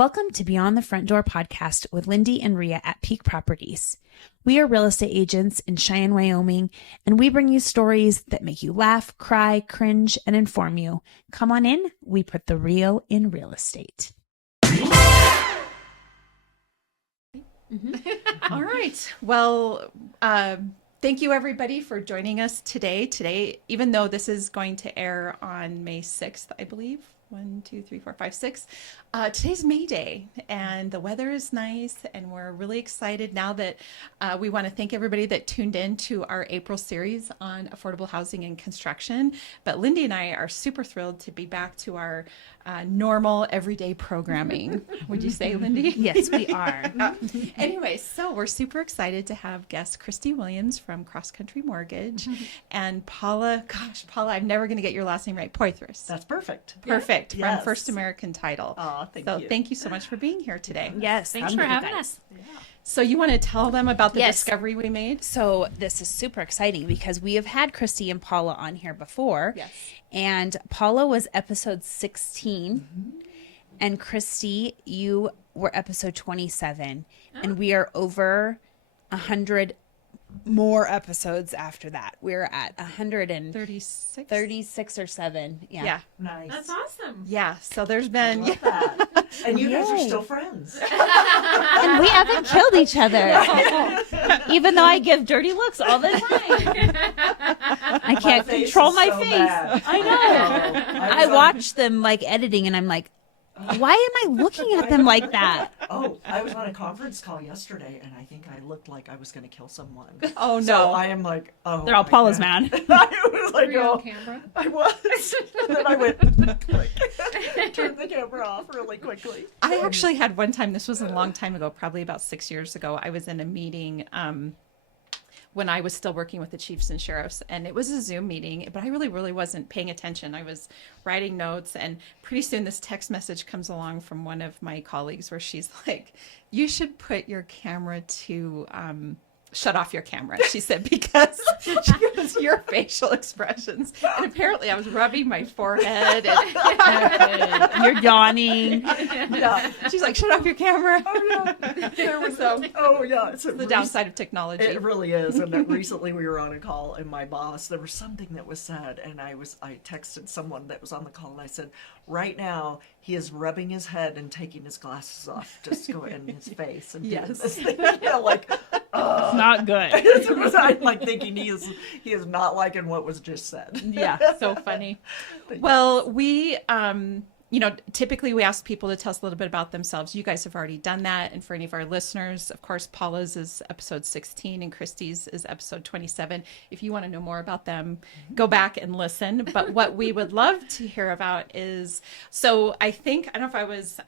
Welcome to Beyond the Front Door podcast with Lindee and Rhea at Peak Properties. We are real estate agents in Cheyenne, Wyoming, and we bring you stories that make you laugh, cry, cringe, and inform you. Come on in. We put the real in real estate. All right. Well, thank you everybody for joining us today. Today, even though this is going to air on May 6th, I believe. 1, 2, 3, 4, 5, 6. Today's May Day, and the weather is nice, and we're really excited now that we want to thank everybody that tuned in to our April series on affordable housing and construction. But Lindee and I are super thrilled to be back to our normal everyday programming. Would you say, Lindee? Yes, we are. Anyway, so we're super excited to have guest Kristy Williams from Cross Country Mortgage and Paula, I'm never going to get your last name right, Poythress. That's perfect. Perfect. Yes. From First American Title. Oh, thank you. Thank you so much for being here today. Yes. Thanks for having us. Yeah. So you want to tell them about the Yes. discovery we made? So this is super exciting because we have had Kristy and Paula on here before. Yes. And Paula was episode 16. And Kristy, you were episode 27. And we are over 100 more episodes after that. We're at 136 36? or 7. Yeah. Yeah. Nice. That's awesome. Yeah. So there's been, Love that. And you guys are Yay. still friends. And we haven't killed each other. Even though I give dirty looks all the time. I can't face control is my so face. bad. I know. I I was watch them like editing and I'm like, why am I looking at them like that? I was on a conference call yesterday, and I think I looked like I was going to kill someone. oh no. So I am like, oh. They're all my Paula's God. mad. I was like, Were you on oh. camera? I was. And then I went, turned the camera off really quickly. I actually had one time, this was a long time ago, probably about 6 years ago. I was in a meeting when I was still working with the chiefs and sheriffs, and it was a Zoom meeting, but I really wasn't paying attention. I was writing notes, and pretty soon this text message comes along from one of my colleagues where she's like, you should put your camera to shut off your camera, she said, because she goes, your facial expressions. And apparently I was rubbing my forehead and You're yawning. Yeah. she's like, shut off your camera. Oh, yeah. There was So It's the downside of technology. It really is. And then recently we were on a call, and my boss, there was something that was said, and I texted someone that was on the call, and I said, right now he is rubbing his head and taking his glasses off, just go in his face and doing this thing. Yeah, like, It's not good. I'm like thinking he is not liking what was just said. Yeah, so funny. Well, we, typically we ask people to tell us a little bit about themselves. You guys have already done that. And for any of our listeners, of course, Paula's is episode 16 and Kristy's is episode 27. If you want to know more about them, go back and listen. But what we would love to hear about is, so I don't know if I was,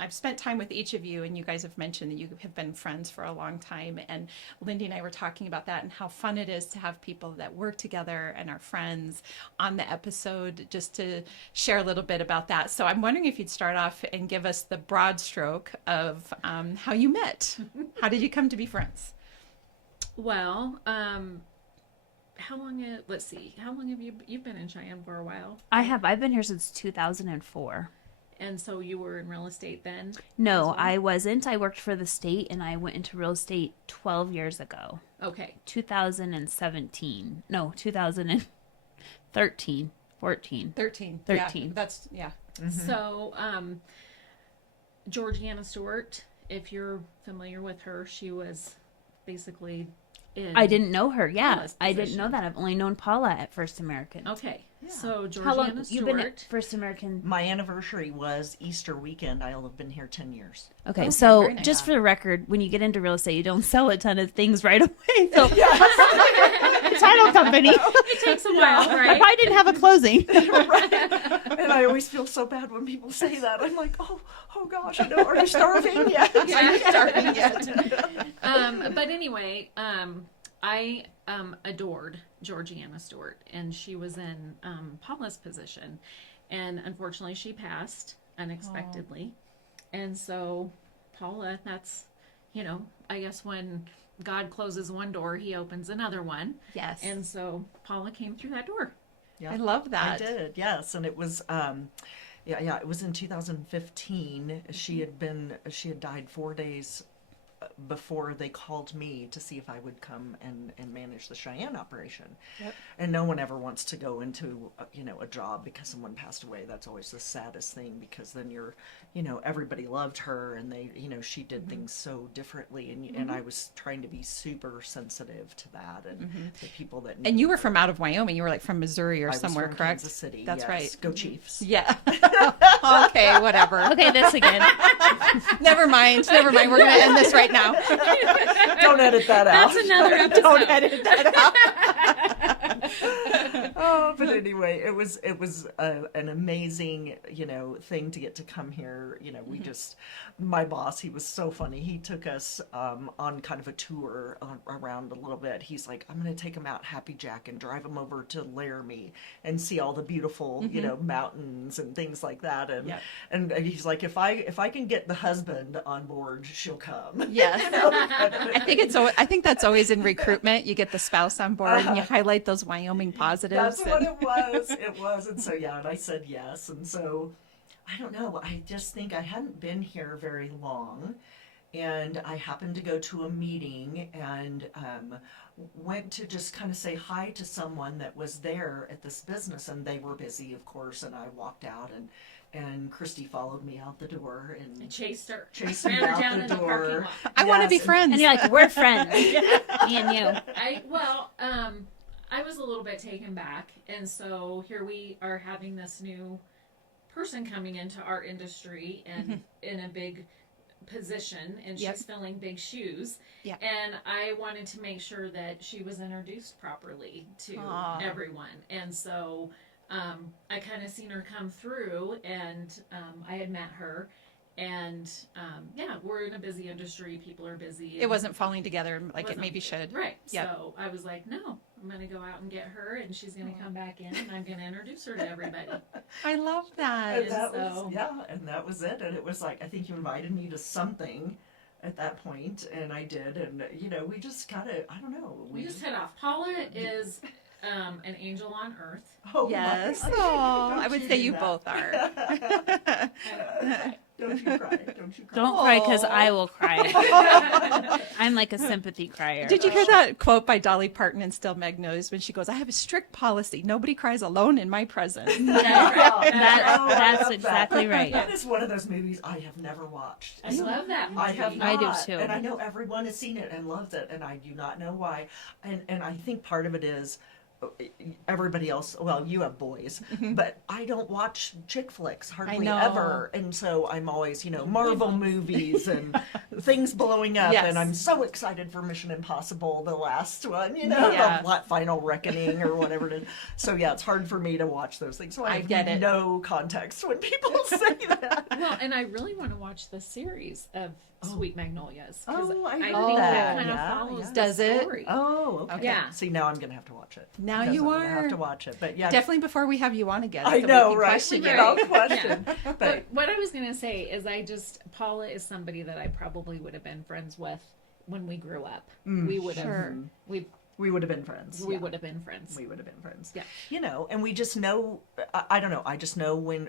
I've spent time with each of you, and you guys have mentioned that you have been friends for a long time. And Lindee and I were talking about that and how fun it is to have people that work together and are friends on the episode, just to share a little bit about that. So I'm wondering if you'd start off and give us the broad stroke of how you met. How did you come to be friends? Well, how long have you've been in Cheyenne for a while? I've been here since 2004. And so you were in real estate then? No, as well? I wasn't. I worked for the state and I went into real estate 12 years ago. Okay. 2017. No, 2013. 14. 13. 13. Yeah. So, Georgiana Stewart, if you're familiar with her, she was basically in. I didn't know her. Yeah, Paula's I didn't position. know that. I've only known Paula at First American. Okay. Yeah. So How long Georgiana you've been Stewart. at First American? My anniversary was Easter weekend. I'll have been here 10 years. Okay, Okay, so very nice. just for the record, when you get into real estate, you don't sell a ton of things right away. So title company. It takes a while, I right? probably didn't have a closing. And I always feel so bad when people say that. I'm like, oh gosh, I know. Are you starving yet? Are you starving yet? But anyway, I adored Georgiana Stewart, and she was in Paula's position, and unfortunately she passed unexpectedly. And so Paula, that's, I guess when God closes one door, he opens another one. Yes. And so Paula came through that door. Yeah. I love I that. did, yes. And it was Yeah, it was in 2015. She had died 4 days before they called me to see if I would come and manage the Cheyenne operation. Yep. And no one ever wants to go into, a job because someone passed away. That's always the saddest thing, because then everybody loved her, and they, she did things so differently. And I was trying to be super sensitive to that, and the people that And you were from out of Wyoming. You were like from Missouri or I was somewhere, from correct? Kansas City. That's yes. right. Go Chiefs. Yeah. Okay, whatever. Okay, this again. Never mind. We're going to end this right now. Don't edit that out. That's another episode. Don't edit that out. Oh, but anyway, it was an amazing, thing to get to come here. We just, my boss, he was so funny. He took us on kind of a tour around a little bit. He's like, I'm going to take him out Happy Jack and drive him over to Laramie and see all the beautiful, mountains and things like that. And Yep. and he's like, if I can get the husband on board, she'll come. Yes. I think that's always in recruitment. You get the spouse on board and you highlight those Wyoming positives. That's what it was. It was. And so, and I said yes. And so, I don't know. I just think I hadn't been here very long. And I happened to go to a meeting and went to just kind of say hi to someone that was there at this business. And they were busy, of course. And I walked out, and Kristy followed me out the door and Chased her. chased Ran me her out down the in the parking door. lot. I want to be Yes, friends. And you're like, we're friends. Me and you. I was a little bit taken back, and so here we are having this new person coming into our industry and in a big position, and Yep. she's filling big shoes. Yeah. And I wanted to make sure that she was introduced properly to Aw. everyone, and so I kind of seen her come through, and I had met her. And we're in a busy industry. People are busy. It wasn't falling together like it Wasn't- maybe should. Right. Yep. So I was like, no, I'm going to go out and get her, and she's going to come back in, and I'm going to introduce her to everybody. I love that. And that was, So- and that was it. And it was like, I think you invited me to something at that point, and I did. And, we just kind of, I don't know. We just hit off. Paula is an angel on earth. Oh, Yes. my. Oh, Don't I would you say do you that. both are. Don't you cry. Don't you cry. Don't cry, because Aw. I will cry. I'm like a sympathy crier. Did you hear that quote by Dolly Parton in Still Magnolias when she goes, I have a strict policy. Nobody cries alone in my presence. That's exactly right. That is one of those movies I have never watched. I love that movie. I have I not. do too. And I know everyone has seen it and loves it, and I do not know why. And I think part of it is everybody else, well, you have boys, but I don't watch chick flicks hardly know. ever. And so I'm always, Marvel movies and things blowing up. Yes. And I'm so excited for Mission Impossible, the last one, Yeah. the Final Reckoning or whatever it is. So yeah, it's hard for me to watch those things. So I I have get it. no context when people say that. Well, and I really want to watch the series of Sweet Magnolias. 'cause Oh, I I heard think that. kind of Yeah, follows yeah. the Does it? story. Oh, okay. Yeah. See, now I'm going to have to watch it. Now Because you I'm gonna have are. to watch it. But yeah. Definitely before we have you on again. I so we know, can right? question We you. get all question. But But what I was going to say is Paula is somebody that I probably would have been friends with when we grew up. We would have, Sure. we would have been friends. we Yeah. would have been friends. We would have been friends. Yeah. And we just know, I don't know, I just know when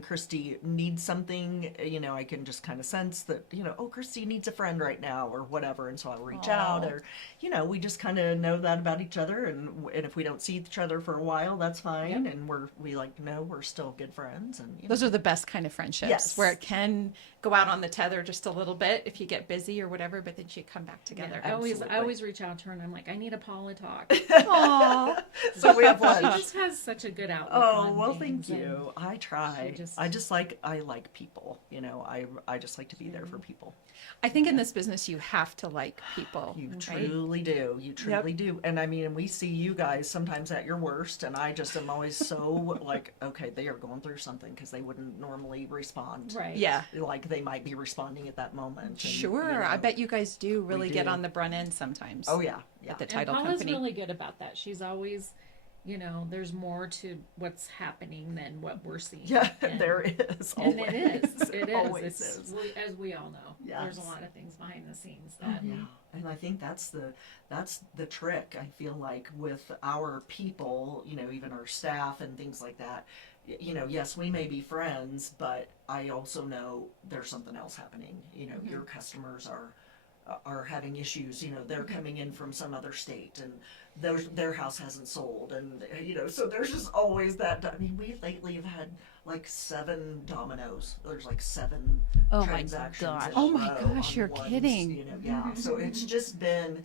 Kristy needs something, I can just kind of sense that, oh, Kristy needs a friend right now or whatever. And so I'll reach out or, we just kind of know that about each other. And if we don't see each other for a while, that's fine. Yep. And we're still good friends. And Those are the best kind of friendships Yes. where it can go out on the tether just a little bit if you get busy or whatever, but then you come back together. I Absolutely. always reach out to her and I'm like, I need a Paula talk. Aw. So we have She lunch. just has such a good outlook. Oh, on well, things, thank and you. I try. she I like people, I just like to be there for people. I think in this business you have to like people. You right? truly do. You truly do. And I mean, we see you guys sometimes at your worst, and I just am always so like, okay, they are going through something because they wouldn't normally respond. Right. Yeah. Like they might be responding at that moment. And, Sure. I bet you guys do really get do. on the brunt end sometimes. Oh yeah, yeah. At the And title Paula's company. really good about that. She's always, there's more to what's happening than what we're seeing. Yeah, And- there is. And Always. it is. It is. Always It's, is. as we all know, there's a Yes. lot of things behind the scenes that Yeah, and I think that's the trick. I feel like with our people, even our staff and things like that, you know, yes, we may be friends, but I also know there's something else happening. You know, your customers are having issues. You know, they're coming in from some other state, and their house hasn't sold, and you know, so there's just always that. I mean, we lately have had like 7 dominoes. There's like 7 Oh my transactions. gosh. in a Oh my row gosh, on you're one, kidding. You know, yeah. So it's just been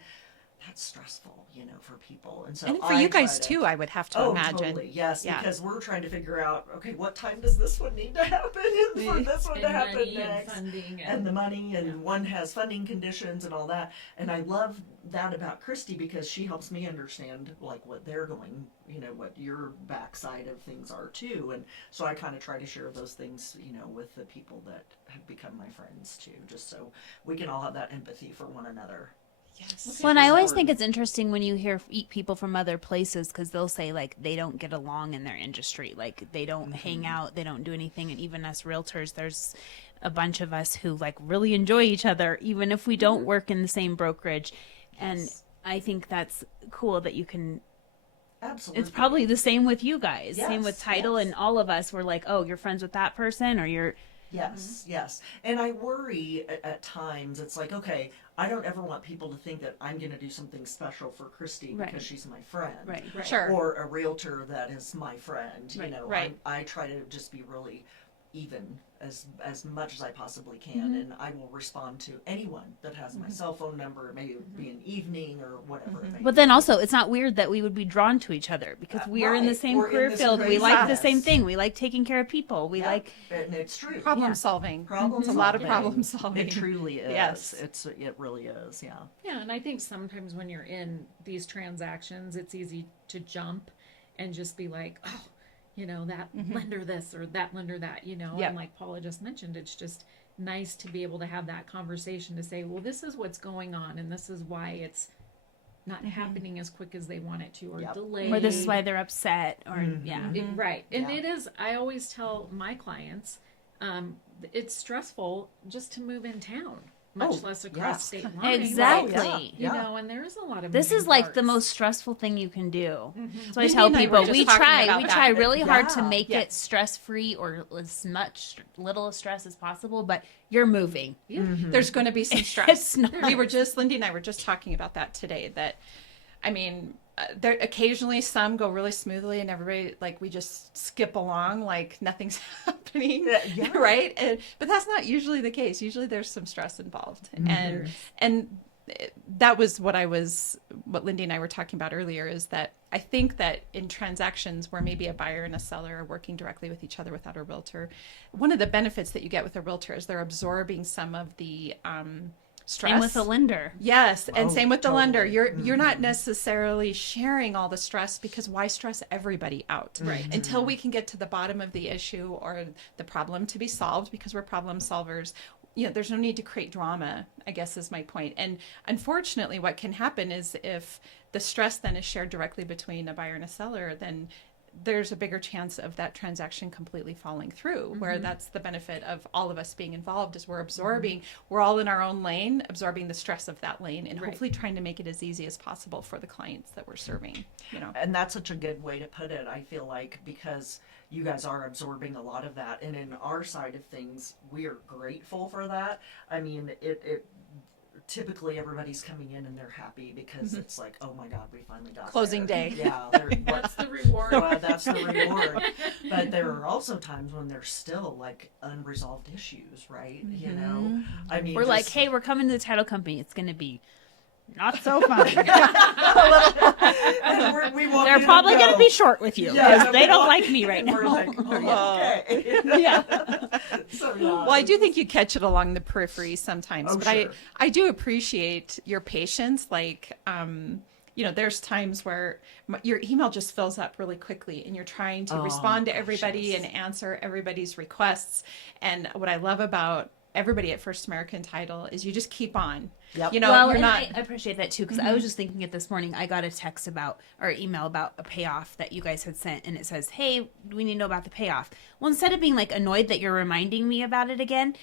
that's stressful, you know, for people, and so And for I you guys try to- too, I would have to Oh, imagine. totally, yes, Yeah. because we're trying to figure out, okay, what time does this one need to happen and for this one to And happen money next? and funding And the money, and one has funding conditions and all that. And I love that about Kristy because she helps me understand like what they're going, you know, what your backside of things are too. And so I kind of try to share those things, you know, with the people that have become my friends too, just so we can all have that empathy for one another. Yes. Well, and I always think it's interesting when you hear people from other places because they'll say like they don't get along in their industry, like they don't hang out, they don't do anything, and even us realtors, there's a bunch of us who like really enjoy each other, even if we don't work in the same brokerage, and I think that's cool that you can. Absolutely. It's probably the same with you guys, same with Yes, Title, yes. and all of us. We're like, oh, you're friends with that person, or you're. Yes, yes. And I worry at times, it's like, okay, I don't ever want people to think that I'm going to do something special for Kristy Right. because she's my friend. Right. Sure. Or a realtor that is my friend. You know, Right. I try to just be really even as much as I possibly can, and I will respond to anyone that has my cell phone number. Maybe it would be an evening or whatever. It may But then also, it's not weird that we would be drawn to each other because we are in the right. same We're in career this field. We crazy like the mess. same thing. We like taking care of people. We Yeah, like. and it's true. Problem Yeah. solving. Problem It's a lot of solving. problem solving. It truly is. Yes. It really is. Yeah. Yeah, and I think sometimes when you're in these transactions, it's easy to jump and just be like, oh, you know, that lender this or that lender that, you know. Yep. And like Paula just mentioned, it's just nice to be able to have that conversation to say, well, this is what's going on and this is why it's not happening as quick as they want it to or Yep. delayed. Or this is why they're upset. Or yeah. Right. And Yeah. it is, I always tell my clients, it's stressful just to move in town, much Oh, less across yes. state lines. Exactly. You know, and there is a lot of This moving is like the parts. most stressful thing you can do. So I Lindee tell and I were people just we talking try about that. really hard to Yeah. make Yeah. it stress free or as much little stress as possible. But you're moving. There's going to be some stress. It's not. Lindee and I were just talking about that today. That, I mean, there occasionally some go really smoothly, and everybody like we just skip along like nothing's happening, Yeah. right? But that's not usually the case. Usually there's some stress involved, and that was what Lindee and I were talking about earlier. Is that I think that in transactions where maybe a buyer and a seller are working directly with each other without a realtor, one of the benefits that you get with a realtor is they're absorbing some of the stress. Same with a lender. Yes, and Oh, same with the lender. totally. You're not necessarily sharing all the stress because why stress everybody out? Right. Until we can get to the bottom of the issue or the problem to be solved because we're problem solvers. You know, there's no need to create drama, I guess is my point. And unfortunately, what can happen is if the stress then is shared directly between a buyer and a seller, then there's a bigger chance of that transaction completely falling through, where that's the benefit of all of us being involved is we're absorbing, we're all in our own lane, absorbing the stress of that lane and hopefully trying to make it as easy as possible for the clients that we're serving, you know. And that's such a good way to put it, I feel like, because you guys are absorbing a lot of that. And in our side of things, we are grateful for that. I mean, it typically everybody's coming in and they're happy because it's like, oh my God, we finally got Closing there. day. Yeah. That's the reward. Well, that's the reward. But there are also times when there's still like unresolved issues, right? You know, I mean, We're like, just- hey, we're coming to the title company. It's going to be not so fun. and we walk in They're and probably going to go, be short with you Yeah, because they don't walk- like me right and now. we're like, oh, okay. Yeah. So, yeah. Well, I do think you catch it along the periphery sometimes, Oh, but sure. I do appreciate your patience. Like, you know, there's times where your email just fills up really quickly and you're trying to Oh, respond to gosh, everybody yes. and answer everybody's requests. And what I love about everybody at First American Title is you just keep on. Yep. You know, Well, you're and not. I appreciate that too because I was just thinking it this morning. I got a text about or email about a payoff that you guys had sent, and it says, "Hey, we need to know about the payoff." Well, instead of being like annoyed that you're reminding me about it again,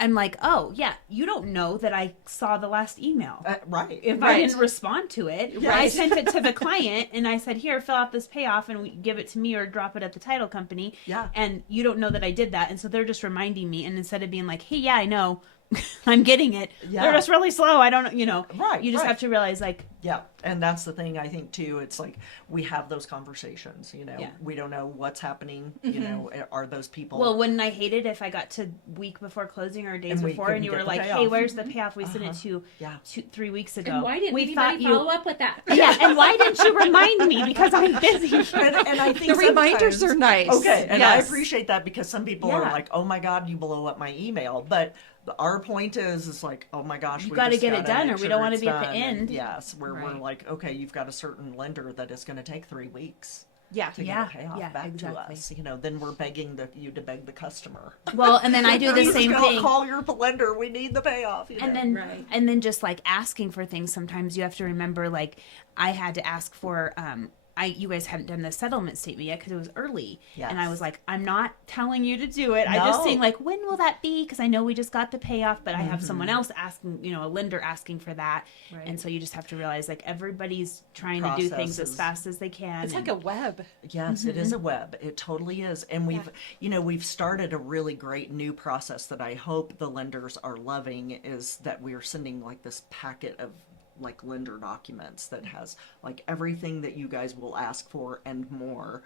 I'm like, oh, yeah, you don't know that I saw the last email. Right. If I didn't respond to it, I Right. sent it to the client and I said, here, fill out this payoff and give it to me or drop it at the title company. Yeah. And you don't know that I did that. And so they're just reminding me. And instead of being like, hey, yeah, I know, I'm getting it. Yeah. They're just really slow. I don't, Right, you just right. have to realize like, Yeah, and that's the thing I think too. It's like we have those conversations. Yeah. We don't know what's happening. Are those people? well, wouldn't I hate it if I got to week before closing or days And we before couldn't and you get were the like, payoff. hey, where's the payoff? We sent it to Yeah. 3 weeks ago. And why didn't we anybody follow up with that? Yeah, and why didn't you remind me? Because I'm busy. and I think The reminders sometimes- are nice. Okay, and I Yes. appreciate that because some people are Yeah. like, "Oh my God, you blow up my email," but our point is like, "Oh my gosh, You we gotta just get it gotta done make or we sure don't wanna it's be at the done." And end. yes, we're Right. like, okay, you've got a certain lender that is going to take 3 weeks Yeah. to Yeah, get a payoff yeah, back exactly. to us. Then we're begging you to beg the customer. Well, and then I do the Please same go thing. Call your lender. We need the payoff. And then Right. and then just like asking for things, sometimes you have to remember, like I had to ask for you guys hadn't done the settlement statement yet because it was early. And I Yes. was like, I'm not telling you to do it. I just No. saying like, when will that be? Because I know we just got the payoff, but I have someone else asking, a lender asking for that. Right. And so you just have to realize like everybody's trying to do things as Processes. fast as they can. It's like and- a web. Yes, it is a web. It totally is. And we've started a really great new process that I hope the lenders are loving, is that we are sending like this packet of like lender documents that has like everything that you guys will ask for and more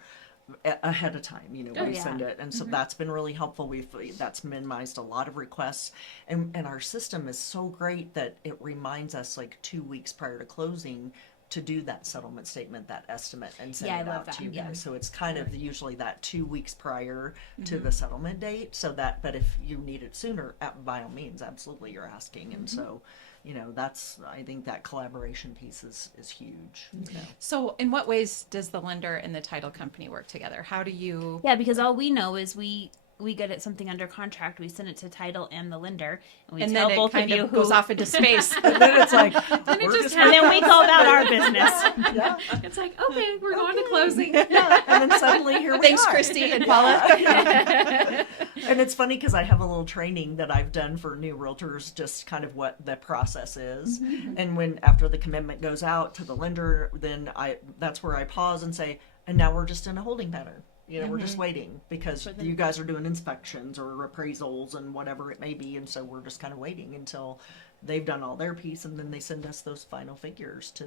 ahead of time. We yeah. send it. And so that's been really helpful. That's minimized a lot of requests, and our system is so great that it reminds us like 2 weeks prior to closing to do that settlement statement, that estimate, and send Yeah, I it love out that. to you Yeah. guys. So it's kind of usually that 2 weeks prior to the settlement date. But if you need it sooner, by all means, absolutely, you're asking. And so, I think that collaboration piece is huge. So, in what ways does the lender and the title company work together? How do you? Yeah, because all we know is we get it something under contract, we send it to title and the lender, and we And tell then it both kind of you of who goes off into space. And then it's like, it we're just and then we go about our business. yeah, It's like, okay, we're going to closing. yeah. And then suddenly here we Thanks, are. Kristy and Paula. And it's funny because I have a little training that I've done for new realtors, just kind of what the process is. And after the commitment goes out to the lender, then that's where I pause and say, and now we're just in a holding pattern. We're just waiting because you guys are doing inspections or appraisals and whatever it may be. And so we're just kind of waiting until they've done all their piece, and then they send us those final figures to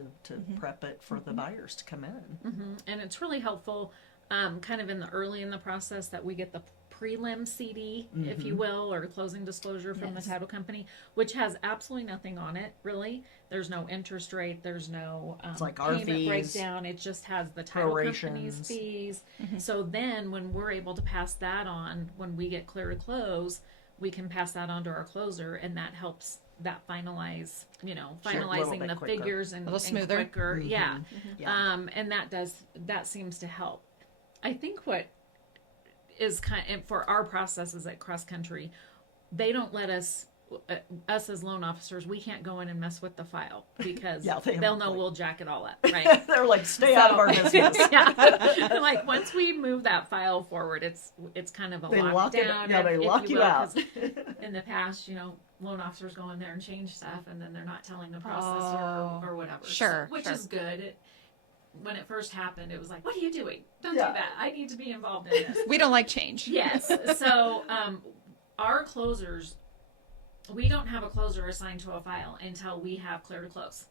prep it for the buyers to come in. And it's really helpful, kind of early in the process, that we get the prelim CD, if you will, or closing disclosure from the title company, which has absolutely nothing on it, really. There's no interest rate. There's no It's like our payment fees, breakdown. It just has the title company's prorations. fees. So then when we're able to pass that on, when we get clear to close, we can pass that on to our closer, and that helps that finalize, finalizing bit the quicker. figures and, A little smoother. and quicker. Yeah. Yeah. And that seems to help. I think what is for our processes at Cross Country, they don't let us as loan officers, we can't go in and mess with the file because Yeah, they'll know we'll jack it all up, right? They're like, stay out of our business. Yeah. Like once we move that file forward, it's kind of a They lock it- lockdown. yeah, they if lock you will, out. 'cause in the past, loan officers go in there and change stuff, and then they're not telling the process or whatever. Sure, which sure. is good. When it first happened, it was like, what are you doing? Don't Yeah. do that. I need to be involved in this. We don't like change. Yes. So our closers, we don't have a closer assigned to a file until we have clear to close.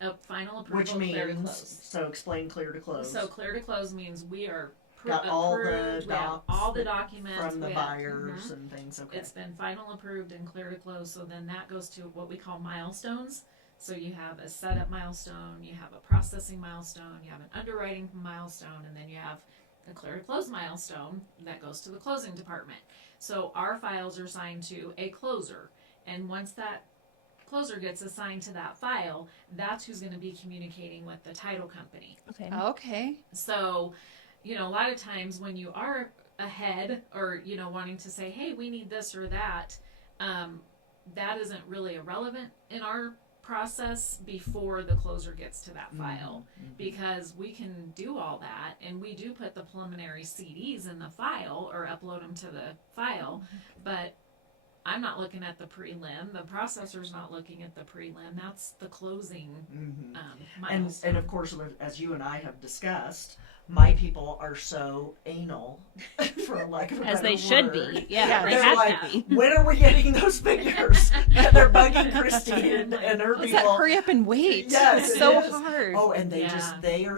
A final approval, Which clear to means, close. so explain clear to close. So clear to close means we are Got all the approved. We have docs all the documents from the we have- buyers Mhm. and things. Okay. It's been final approved and clear to close. So then that goes to what we call milestones. So you have a setup milestone, you have a processing milestone, you have an underwriting milestone, and then you have a clear to close milestone that goes to the closing department. So our files are assigned to a closer. And once that closer gets assigned to that file, that's who's going to be communicating with the title company. Okay. Okay. So, a lot of times when you are ahead or, wanting to say, hey, we need this or that, that isn't really irrelevant in our process before the closer gets to that file, because we can do all that, and we do put the preliminary CDs in the file or upload them to the file, but I'm not looking at the prelim. The processor's not looking at the prelim. That's the closing milestone. And of course, as you and I have discussed, my people are so anal, for lack of a better As they word. should be. Yeah, they They're have like, to be. when are we getting those figures? And they're bugging Kristy and her It's that people. hurry up and wait. Yes, It's it so is. hard. Oh, and Yeah.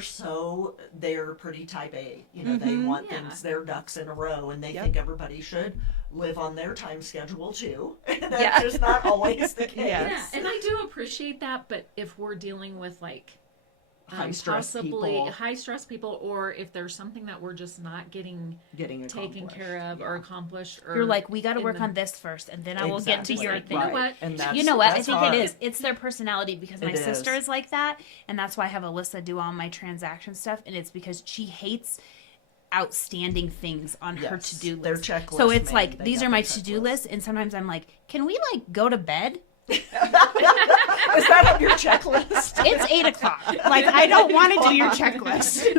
they're pretty type A. You know, they want things, their ducks in a row, and they think everybody should live on their time schedule too. And that's just not always the case. Yeah, and I do appreciate that, but if we're dealing with like High stress possibly people. high stress people, or if there's something that we're just not getting Getting taken accomplished. care of or accomplished, or You're like, we got to in work the- on this first, and then I will get to Exactly. your Like, thing. you know what? And that's, You know what? I that's think hard. it is. It's their personality because my It sister is. is like that, and that's why I have Alyssa do all my transaction stuff, and it's because she hates outstanding things on her Yes. to-do Their list. checklist, So it's man. like They these got are my their to-do checklist. lists, and sometimes I'm like, can we like go to bed? Is that on your checklist? It's 8:00. Like I don't want to do your checklist,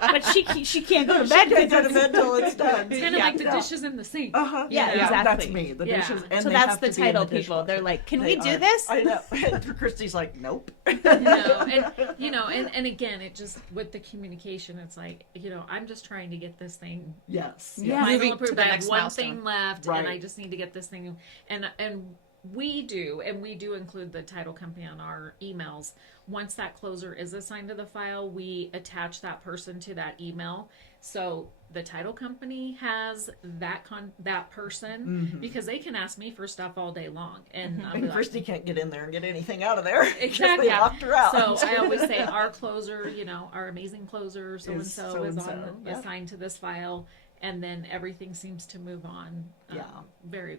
but she can't go to bed. Can't go to bed till it's done. It's kind of like the dishes in the sink. Uh-huh. Yeah, That's exactly. me. The Yeah. dishes. And So they that's have the to be in title the people. They're dishwasher. like, can They we do are. this? I know. And Kristy's like, nope. And again, it just with the communication, it's like, I'm just trying to get this thing Yes. Yeah. final Moving to approved. the I have next one milestone. thing left, Right. and I just need to get this thing. And we do include the title company on our emails. Once that closer is assigned to the file, we attach that person to that email. So the title company has that person because they can ask me for stuff all day long, and I'll be And like, Kristy can't get in there and get anything out of there. Exactly. They locked her out. So I always say our closer, our amazing closer, so and so is so-and-so, on yeah. assigned to this file, and then everything seems to move on very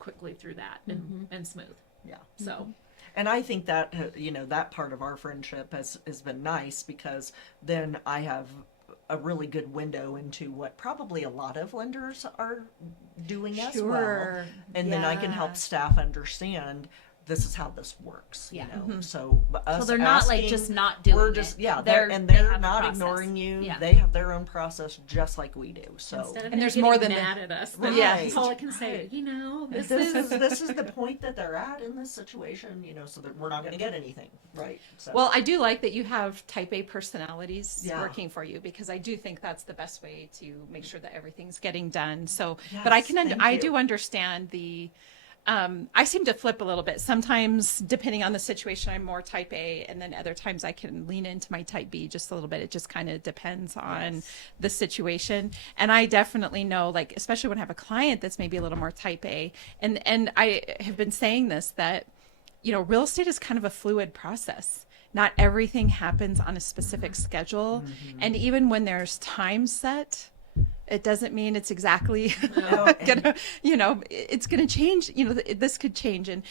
quickly through that and smooth. Yeah. So And I think that, that part of our friendship has been nice because then I have a really good window into what probably a lot of lenders are doing as well. And then I can help staff understand this is how this works. Yeah. So us So they're not like asking, just not doing we're it. just they're they have a not process. ignoring you. Yeah. They have their own process just like we do. So instead of And there's getting more than mad at us, Right. that's all I can say. This is this is the point that they're at in this situation, so that we're not going to get anything, right? So Well, I do like that you have type A personalities Yeah. working for you because I do think that's the best way to make sure that everything's getting done. So, but I Yes, can, thank I you. do understand the, I seem to flip a little bit. Sometimes, depending on the situation, I'm more type A, and then other times I can lean into my type B just a little bit. It just kind of depends on the situation. And I definitely know, like, especially when I have a client that's maybe a little more type A, and I have been saying this, that, real estate is kind of a fluid process. Not everything happens on a specific schedule. And even when there's time set, it doesn't mean it's exactly gonna, it's gonna change. This could change. And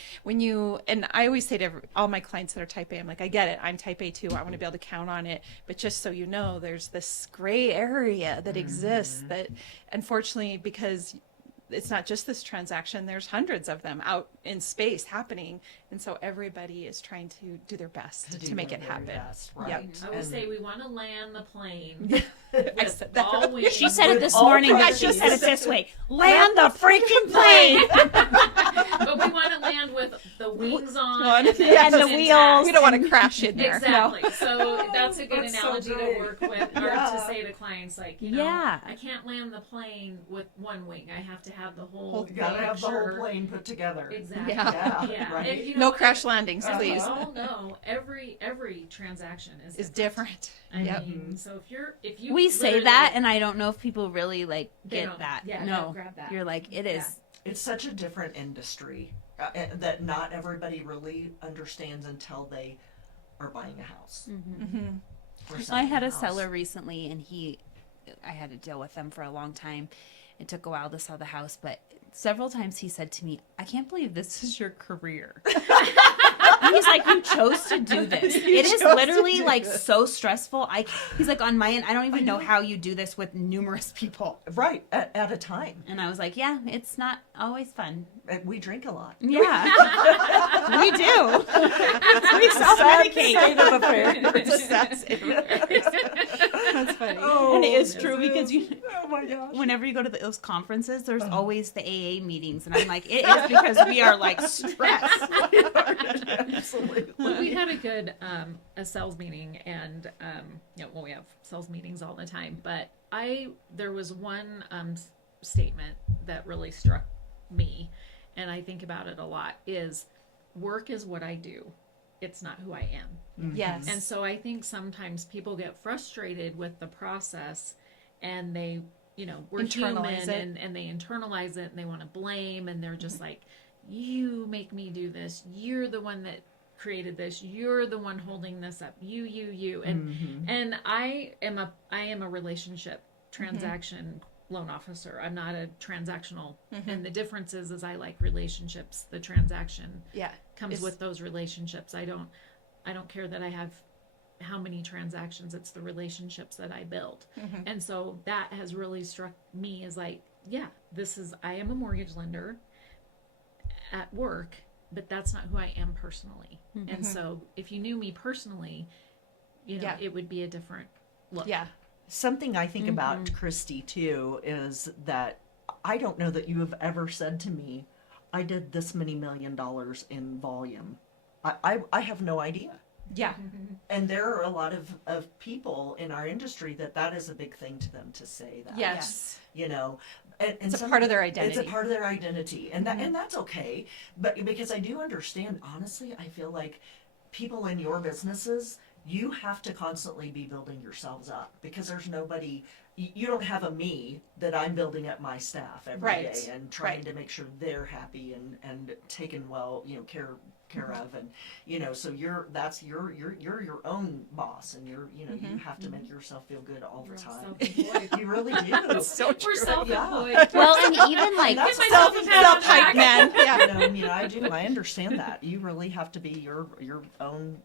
and I always say to all my clients that are type A, I'm like, I get it. I'm type A too. I want to be able to count on it. But just so you know, there's this gray area that exists that, unfortunately, because it's not just this transaction, there's hundreds of them out in space happening. And so everybody is trying to do their best to make it happen. right? Yep. I will say we want to land the plane. I said that. all wings. She said it this all morning, but practice. she said it this way: land the freaking plane. But we want to land with the wings on On. and the, Yeah, and the engines wheels. intact. We don't want to crash in there. Exactly. So that's a good That's so analogy to great. work with, or to say to clients, like, Yeah. I can't land the plane with one wing. I have to have the whole. Whole- You gotta have the whole picture. plane put together. Exactly. Yeah. Yeah, right. And, No crash landings, Uh-huh. please. We all know every transaction Is different. I Yep. mean, so if you We say literally- that, and I don't know if people really like They get don't- that. yeah, no, don't grab that. You're like, it is. It's such a different industry that not everybody really understands until they are buying a house. Or I selling had a house. seller recently, and I had to deal with him for a long time. It took a while to sell the house, but several times he said to me, I can't believe this is your career. He's like, you chose to do this. It is chose to literally do like this. so stressful. He's like, on my end, I don't even know how you do this with numerous people. Right, at a time. And I was like, yeah, it's not always fun. And we drink a lot. Yeah, we do. We self-medicate. State of affairs. It's a sad state of affairs. That's funny. And it is true because Oh my gosh. whenever you go to those conferences, there's always the AA meetings, and I'm like, it is because we are like stressed. Absolutely. Well, we had a good a sales meeting, and we have sales meetings all the time. But there was one statement that really struck me, and I think about it a lot. Is work is what I do. It's not who I am. Yes. And so I think sometimes people get frustrated with the process, and they, we're Internalize human, it. and they internalize it, and they want to blame, and they're just like, you make me do this. You're the one that created this. You're the one holding this up. You. And I am a relationship transaction loan officer. I'm not a transactional. And the difference is I like relationships. The transaction comes with those relationships. I don't care that I have how many transactions. It's the relationships that I build. And so that has really struck me as like, I am a mortgage lender at work, but that's not who I am personally. And so if you knew me personally, it would be a different look. Yeah. Something I think about, Kristy, too, is that I don't know that you have ever said to me, I did this many $1 million in volume. I have no idea. Yeah. And there are a lot of people in our industry that is a big thing to them to say that. Yes. And It's a part of their identity. It's a part of their identity. And and that's okay. But because I do understand, honestly, I feel like people in your businesses, you have to constantly be building yourselves up because there's nobody, you don't have a me that I'm building up my staff every day and trying to make sure they're happy and taken well, care of, and so you're your own boss, and you have to make yourself feel good all the time. You really do. So true. We're self-employed. Well, and even like That's Self-hype man. Yeah. I do. I understand that. You really have to be your own.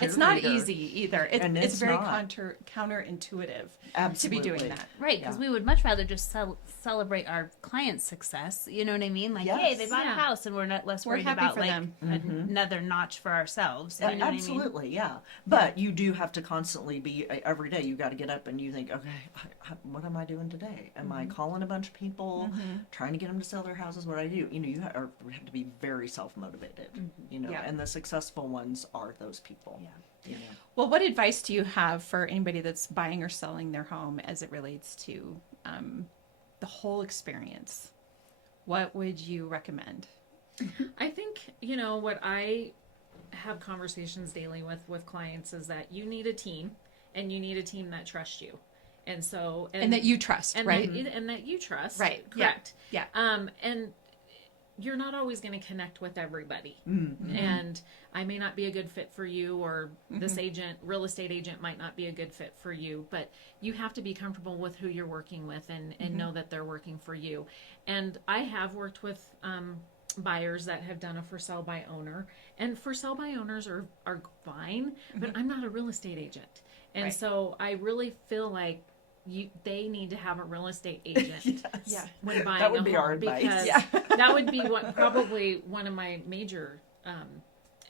It's not cheerleader. easy either. And It's very not. counterintuitive Absolutely. to be doing that. right, because we would much rather just celebrate our clients' success. You know what I mean? Like, Yes. hey, they bought a Yeah. house, and we're not less We're worried happy about for like them. another notch for ourselves. You know what I mean? Absolutely, yeah. But you do have to constantly be every day. You got to get up and you think, okay, what am I doing today? Am I calling a bunch of people, trying to get them to sell their houses? What do I do? You have to be very self motivated. Yeah. And the successful ones are those people. Yeah. Well, what advice do you have for anybody that's buying or selling their home as it relates to the whole experience? What would you recommend? I think, what I have conversations daily with clients is that you need a team, and you need a team that trusts you. And so, And that you trust, right? And that you trust. Right. Correct. Yeah. And you're not always going to connect with everybody. And I may not be a good fit for you, or this real estate agent might not be a good fit for you, but you have to be comfortable with who you're working with and know that they're working for you. And I have worked with buyers that have done a for sale by owner, and for sale by owners are fine, but I'm not a real estate agent. And so I really feel like they need to have a real estate agent when buying That would a be home, our advice. because that would be probably one of my major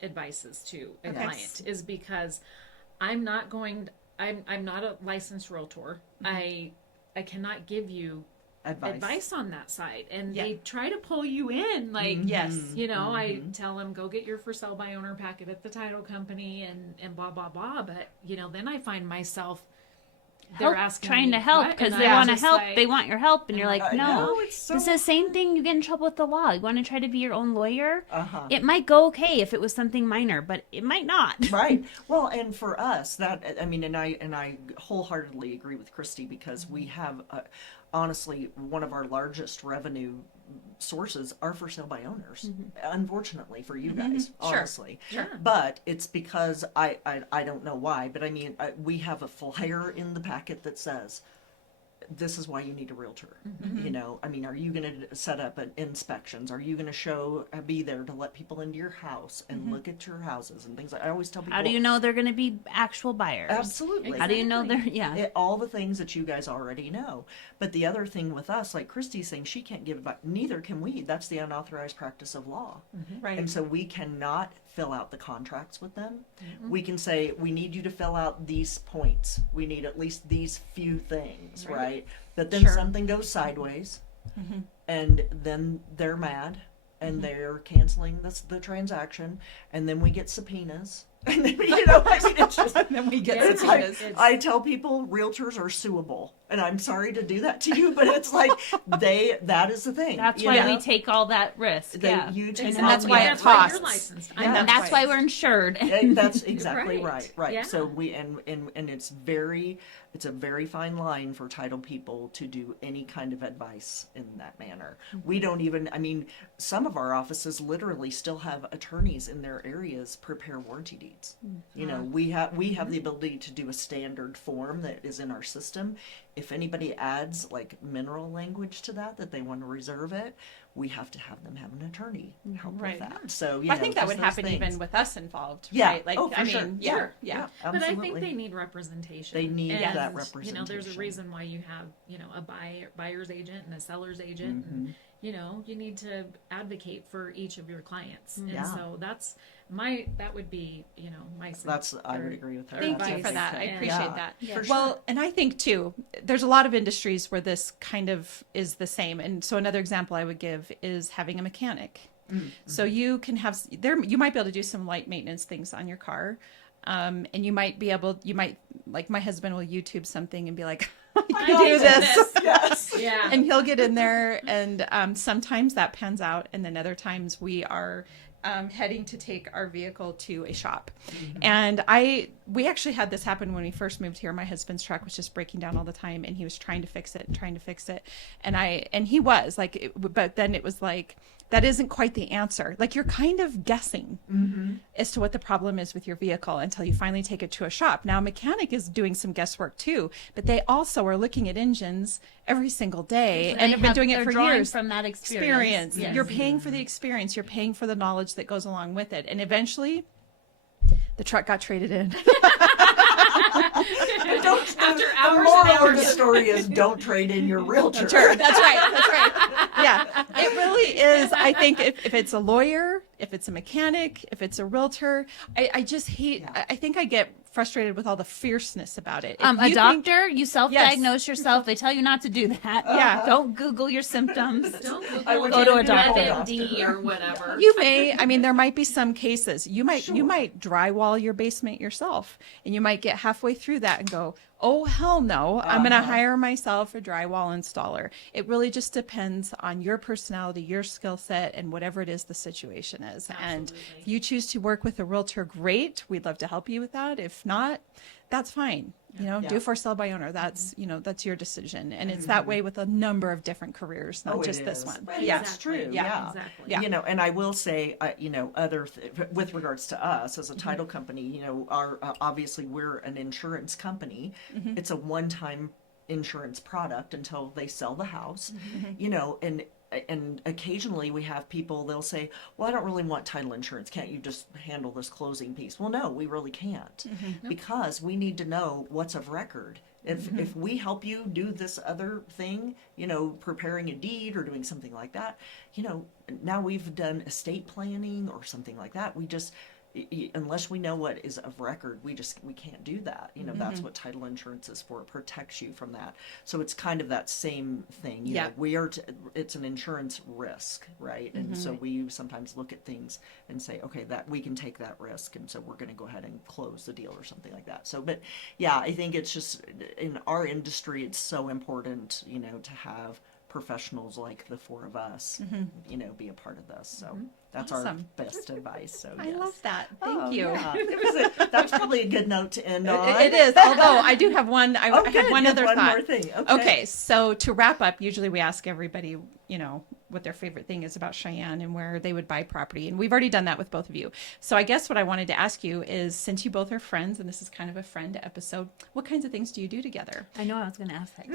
advices to a client, is because I'm not a licensed realtor. I cannot give you advice on that side, and they try to pull you in, like I tell them, go get your for sale by owner packet at the title company and blah blah blah, but then I find myself they're asking trying me to help what? because And they I'm want to just help. like, They want your help, and you're like, I know, no. it's so It's the same thing. You get in trouble with the law. You want to try to be your own lawyer. Uh-huh. It might go okay if it was something minor, but it might not. Right. Well, and for us, and I wholeheartedly agree with Kristy, because we have, honestly, one of our largest revenue sources are for sale by owners. Unfortunately for you guys, honestly. Sure. But it's because I don't know why, but we have a flyer in the packet that says, this is why you need a realtor. You know, I mean, are you going to set up inspections? Are you going to be there to let people into your house and look at your houses and things like I always tell people. How do you know they're going to be actual buyers? Absolutely. How do you know they're, All the things that you guys already know. But the other thing with us, like Kristy's saying, she can't give advice. Neither can we. That's the unauthorized practice of law. Right. And so we cannot fill out the contracts with them. We can say, we need you to fill out these points. We need at least these few things, right? But then something goes sideways, and then they're mad, and they're canceling the transaction, and then we get subpoenas. And then, you know, I mean, it's just, And then we get it's like, subpoenas. I tell people realtors are suable, and I'm sorry to do that to you, but it's like that is the thing. that's you why know? we take all that risk. That you take And all that's the why it That's why costs. you're licensed. Yeah. And that's why we're insured. That's exactly Right. right. Yeah. So we and it's a very fine line for title people to do any kind of advice in that manner. We don't even, I mean, some of our offices literally still have attorneys in their areas prepare warranty deeds. You know, we have the ability to do a standard form that is in our system. If anybody adds like mineral language to that they want to reserve it, we have to have them have an attorney help Right. with that. So I think that just would those happen things. even with us involved. Yeah. Right? Like, Oh, for I sure. mean, Sure. yeah. But I think absolutely. they need representation. They need And, that You know, there's a representation. reason why you have, you know, a buyer's agent and a seller's agent. Mm-hmm. And, you know, you need to advocate for each of your clients. And Yeah. so that would be, you know, my I would agree with her. Thank That's you a for big that. I thing. appreciate Yeah, that. for Well, sure. and I think too, there's a lot of industries where this kind of is the same. And so another example I would give is having a mechanic. So you can have you might be able to do some light maintenance things on your car. And you might like my husband will YouTube something and be like, I can do this. Yes. Yeah. And he'll get in there, and sometimes that pans out, and then other times we are heading to take our vehicle to a shop. And we actually had this happen when we first moved here. My husband's truck was just breaking down all the time, and he was trying to fix it, and he was like, but then it was like, that isn't quite the answer. Like, you're kind of guessing as to what the problem is with your vehicle until you finally take it to a shop. Now, a mechanic is doing some guesswork too, but they also are looking at engines every single day and have been doing it for years. From that experience. You're paying for the experience. You're paying for the knowledge that goes along with it. And eventually, the truck got traded in. After The hours moral and of the hours. story is don't trade in your realtor. That's right. That's right. Yeah, it really is. I think if it's a lawyer, if it's a mechanic, if it's a realtor, I just hate. Yeah. I think I get frustrated with all the fierceness about it. If A you think- doctor, you self-diagnose yourself. They tell you not to do that. Yeah. Don't Google your symptoms. Don't I would Go to a Google doctor. WebMD or whatever. You may. I mean, there might be some cases. You might drywall your basement yourself, and you might get halfway through that and go, "Oh hell no! I'm going to hire myself a drywall installer." It really just depends on your personality, your skill set, and whatever it is the situation is. And Absolutely. if you choose to work with a realtor, great. We'd love to help you with that. If not, that's fine. You know, Yeah. do for sale by owner. That's that's your decision, and it's that way with a number of different careers, not Oh, it just this is. one. But Yeah. it's true. Yeah. Yeah. Exactly. Yeah. You know, and I will say, with regards to us as a title company, you know, our obviously we're an insurance company. It's a one-time insurance product until they sell the house. You know, and occasionally we have people, they'll say, well, I don't really want title insurance. Can't you just handle this closing piece? Well, no, we really can't, because we need to know what's of record. If we help you do this other thing, you know, preparing a deed or doing something like that, you know, now we've done estate planning or something like that. We just, unless we know what is of record, we can't do that. You know, that's what title insurance is for. It protects you from that. So it's kind of that same thing. You Yeah. know, it's an insurance risk, right? And so we sometimes look at things and say, okay, that we can take that risk, and so we're going to go ahead and close the deal or something like that. So, but yeah, I think it's just in our industry, it's so important, you know, to have professionals like the four of us, you know, be a part of this. So that's Awesome. our best advice. So I yes. love that. Oh, Thank you. yeah. That's probably a good note to end on. It is. Although I do have one. I Oh, have good. one You have other one thought. more thing. Okay. So to wrap up, usually we ask everybody, you know, what their favorite thing is about Cheyenne and where they would buy property. And we've already done that with both of you. So I guess what I wanted to ask you is, since you both are friends, and this is kind of a friend episode, what kinds of things do you do together? I know I was going to ask that.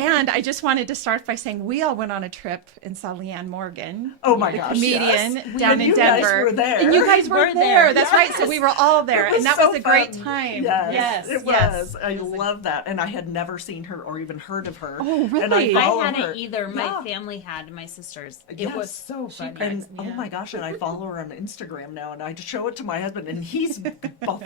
And I just wanted to start by saying we all went on a trip and saw Leanne Morgan, Oh my the gosh, comedian yes. down And in you Denver. guys were there. And you guys were were there. there. That's right. So we were all there, It was and that so was a great fun. time. Yes, it yes. was. I love that. And I had never seen her or even heard of her. Oh, really? And I I follow hadn't her. either. My Yeah. family had, my sisters. It Yes. was so funny. And oh my gosh, and I follow her on Instagram now, and I just show it to my husband, and he's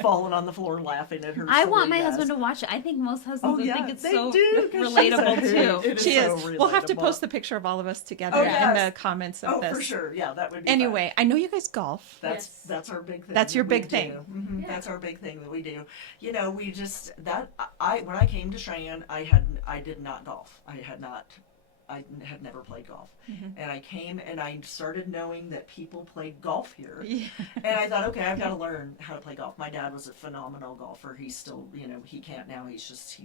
falling on the floor laughing at her. I silly want my mess. husband to watch it. I think most husbands Oh would yeah, think it's they so do, 'cause relatable she's too. It She so is. We'll have to relatable. post the picture of all of us together Oh, in yes. the comments of Oh, this. for sure. Yeah, that would be Anyway, I know you guys golf. That's our big thing. That's your that we big thing. do. Mhm, Yeah. That's our big thing that we do. You know, we just I when I came to Cheyenne, I did not golf. I had never played golf, and I came and I started knowing that people played golf here, Yeah. and I thought, okay, I've got to learn how to play golf. My dad was a phenomenal golfer. He's still, he can't now. He's just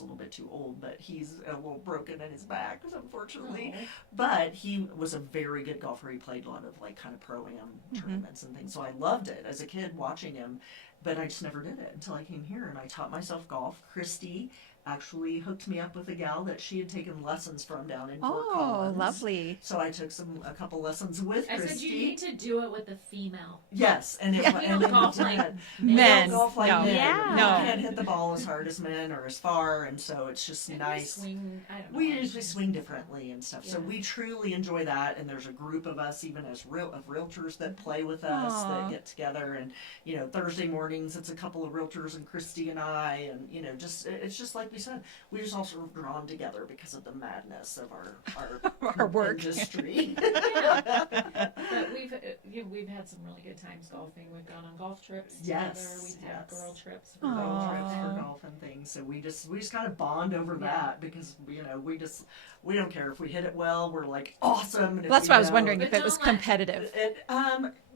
a little bit too old, but he's a little broken in his back, unfortunately. Oh. But he was a very good golfer. He played a lot of like kind of pro-am tournaments and things. So I loved it as a kid watching him, but I just never did it until I came here and I taught myself golf. Kristy actually hooked me up with a gal that she had taken lessons from down in Fort Oh, Collins. lovely. So I took a couple lessons with I Kristy. said you need to do it with a female. Yes, and it We and don't then golf we like did. men. We Men. don't golf like No. men. Yeah. We No. can't hit the ball as hard as men or as far, and so it's just And nice. we swing, I don't know. We usually swing differently and stuff, so Yeah. we truly enjoy that. And there's a group of us, even as realtors, that play with us, Aw. that get together. And Thursday mornings, it's a couple of realtors and Kristy and I, and it's just like we said, we just all sort of drawn together because of the madness of our Our work. industry. Yeah. But we've had some really good times golfing. We've gone on golf trips together. Yes, We've had yes. girl trips. For golf trips, Aw. for golf and things. So we just kind of bond over Yeah. that because we don't care if we hit it well. We're like awesome. And if That's we what I was don't- wondering But if it was don't let- competitive.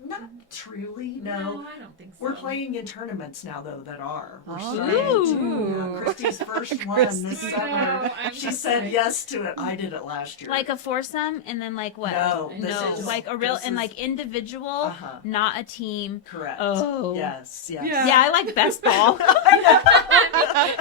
Not truly. No, I don't think so. We're playing in tournaments now, though, that are. We're Oh. starting to. Ooh. Christy's first one this Kristy. summer. No, I'm She just said like- yes to it. I did it last year. Like a foursome, and then like what? No, this no, is- like a real this and is- like individual, Uh-huh. not a team. Correct. Oh. Yes. Yes. Yeah. Yeah, I like best ball.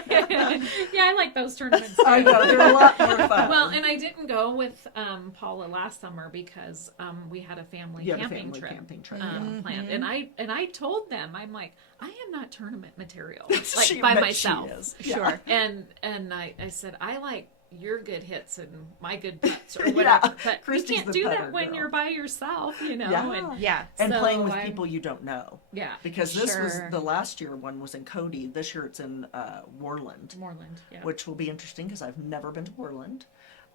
Yeah, I like those tournaments too. I know they're a lot more fun. Well, and I didn't go with Paula last summer because we had a family You had a camping family trip camping trip. planned, and I told them, I'm like, I am not tournament material, She- like by but myself. She is. Sure. And I said, I like your good hits and my good putts or Yeah, whatever, but Kristy's you can't the do putter that when girl. you're by yourself, Yeah. And Yeah. And so playing with I'm- people you don't know. yeah, Because this was Sure. the last year one was in Cody. This year it's in Warland, Moreland, yeah. which will be interesting because I've never been to Warland,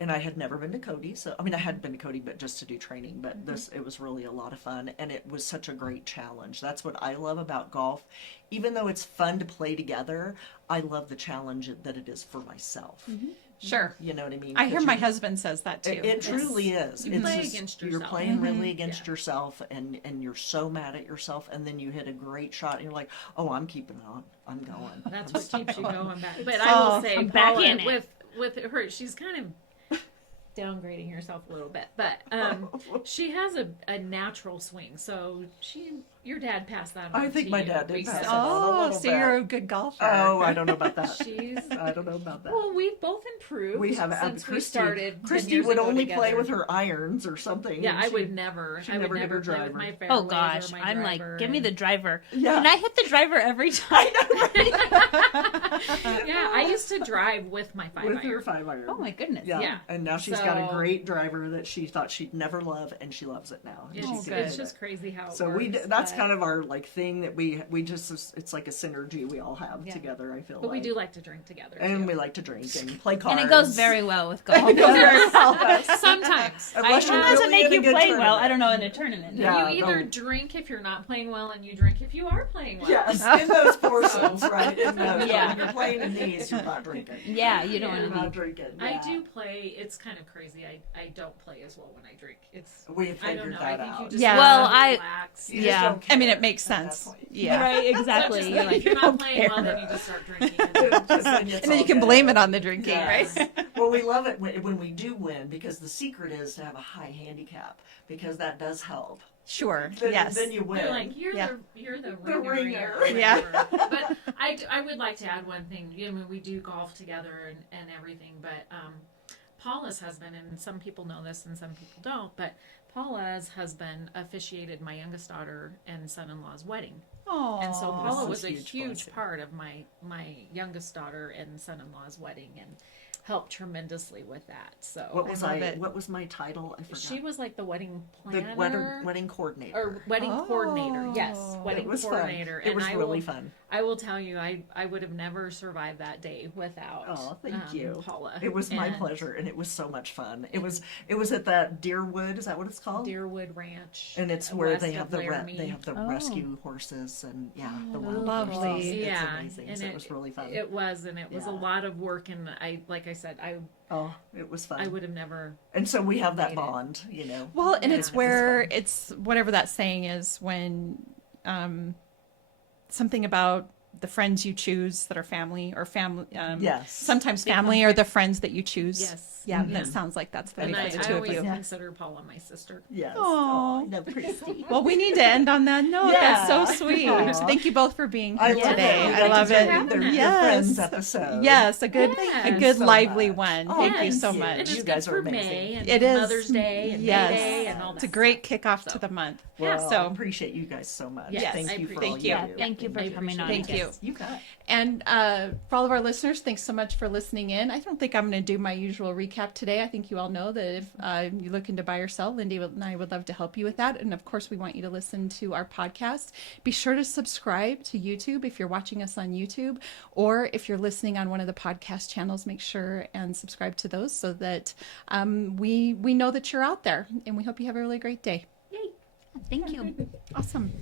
and I had never been to Cody. So I mean, I had been to Cody, but just to do training. But it was really a lot of fun, and it was such a great challenge. That's what I love about golf. Even though it's fun to play together, I love the challenge that it is for myself. Sure. You know what I mean? I hear 'Cause my you- husband says that too. It truly is. You It's play just- against You're yourself. playing really against Yeah. yourself, and you're so mad at yourself, and then you hit a great shot, and you're like, "Oh, I'm keeping it on. I'm going." That's I'm what still keeps you going." going back. But I will say, I'm back Paula, in it. with her, she's kind of downgrading herself a little bit, but she has a natural swing. So your dad passed that on. I think to my you dad did recently. pass it on. a Oh, little so bit. you're a good golfer. Oh, I don't know about that. She's I don't know about that. well, we've both improved. We have since we Kristy. started. 10 Kristy years would ago only together. play with her irons or something. Yeah, and I she- would never. she I would never never hit her play with driver. my fairways Oh gosh, or my I'm like, driver give me and- the driver. Yeah. And I hit the driver every time. Yeah, I used to drive with my 5 with her iron. 5-iron. Oh my goodness. Yeah. Yeah. And now she's got a So- great driver that she thought she'd never love, and she loves it now. Yeah, And Oh, she's good. it's into just it. crazy how it So works. that's but- kind of our like thing that we just it's like a synergy we all have Yeah. together. I feel But like. we do like to drink together. And too. we like to drink and play cards. And it goes very well with golf. It goes very well. Sometimes. Unless you're It doesn't really make in a you good play well. tournament. I don't know, in a tournament. Yeah. You either no. drink if you're not playing well, and you drink if you are playing well. Yes, in those foursomes, right? In those, Yeah. When you're playing in these, you're not drinking. Yeah, you don't Yeah. You're want to not be. drinking. I yeah. do play. It's kind of crazy. I don't play as well when I drink. It's We I don't figured know. that I think you out. just Yeah. Well, relax. relax. You just don't I mean, care it makes at that sense. point. Yeah. Right, So exactly. just You're like, if like, you're not playing well, then you just start drinking. Just when it's And then you all can good. blame it on the drinking, Yes. right? Well, we love it when we do win, because the secret is to have a high handicap, because that does help. Sure. Then, Yes. then you win. You're like you're Yeah. the The ringer. ringer. or Yeah. whatever. But I would like to add one thing. I mean, we do golf together and everything, but Paula's husband, and some people know this and some people don't, but Paula's husband officiated my youngest daughter and son-in-law's wedding. Oh. And so Paula This is was a huge huge blessing. part of my youngest daughter and son-in-law's wedding, and helped tremendously with that. So What was love it. What was my title? I forgot. she was like the wedding the planner wedding coordinator. or wedding coordinator. Yes, Oh. wedding It was coordinator. fun. It was I really will, fun. I will tell you, I would have never survived that day without. Oh, thank you, Paula. It was my And pleasure, and it was so much fun. It was at that Deerwood. Is that what it's called? Deerwood Ranch, And it's where west they have of the Laramie. they have the Oh. rescue horses, and the wild Lovely. horses. It's Yeah, amazing. and So it was really fun. It was, and it was a Yeah. lot of work, and like I said, Oh, it was fun. I would have never. And so we have that made it. bond, you know. Well, and Yeah. it's It was where fun. it's whatever that saying is when something about the friends you choose that are family or family. Yes. Sometimes family are the friends that you choose. Yes. Yeah, Mhm. that sounds like that's the way And for I the two of always you. consider Paula my sister. Yes. Aw. Oh, I love Kristy. Well, we need to end on that note. Yeah. That's so sweet. Aw. Thank you both for being I here love today. it. I love Thanks for it. having us. Yes. Friends episode. Yes, a good, Thank a you good so lively much. one. Oh, Thank you thank so you. much. And it's You good guys are for amazing. May and It is. Mother's Day and Yes. May Day and all that. It's a great stuff. kickoff So- to the month. Well, So- I appreciate you guys so much. Yes, Thank I you for appreciate all Thank you you. do. Thank you for I coming on. Thank you. Yes, you got it. And for all of our listeners, thanks so much for listening in. I don't think I'm going to do my usual recap today. I think you all know that if you're looking to buy or sell, Lindee and I would love to help you with that. And of course, we want you to listen to our podcast. Be sure to subscribe to YouTube if you're watching us on YouTube, or if you're listening on one of the podcast channels, make sure and subscribe to those so that we know that you're out there. And we hope you have a really great day. Thank you. Awesome.